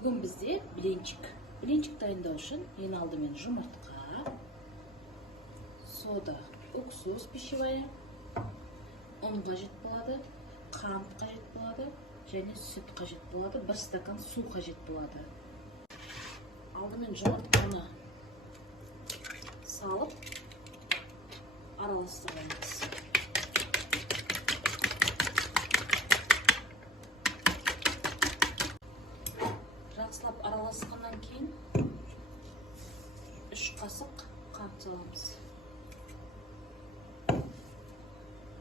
Бүгін бізде блинчик. Блинчик дайындау үшін ең алдымен жұмыртқа, сода, уксус пищевая, ұн қажет болады, қант қажет болады, және сүт қажет болады, 1 стакан су қажет болады. Алдымен жұмыртқаны салып, араластырамыз. Жақсылап араласқаннан кейін 3 қасық қант саламыз.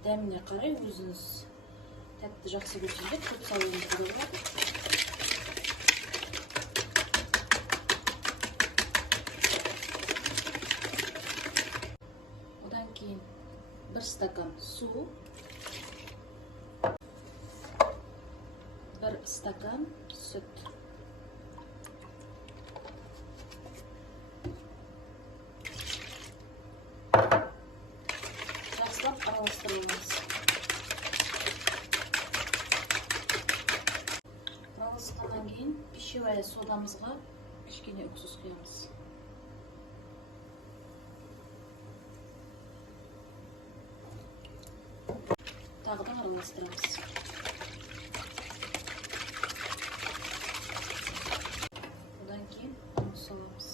Дәміне қарай өзіңіз тәтті жақсы көрсеңіздер, көп салуыңыз да болады. Одан кейін 1 стакан су, 1 стакан сүт. Жақсылап араластырамыз. Араласқаннан кейін пищевая содамызға кішкене уксус құямыз. Тағы да араластырамыз. Одан кейін ұн саламыз.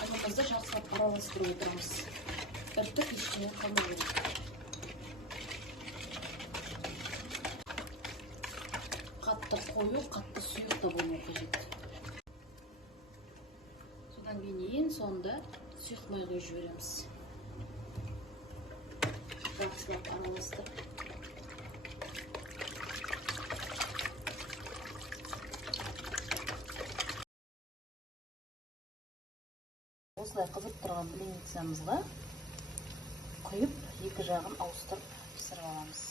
Ұнымызды жақсылап араластырып отырамыз. Іртік ештеңе қалмау керек. Қатты қою, қатты сұйық та болмау қажет. Содан кейін ең соңында сұйық май құйып жібереміз. Жақсылап араластырып. Осылай қызып тұрған блинницамызға құйып, екі жағын ауыстырып пісіріп аламыз.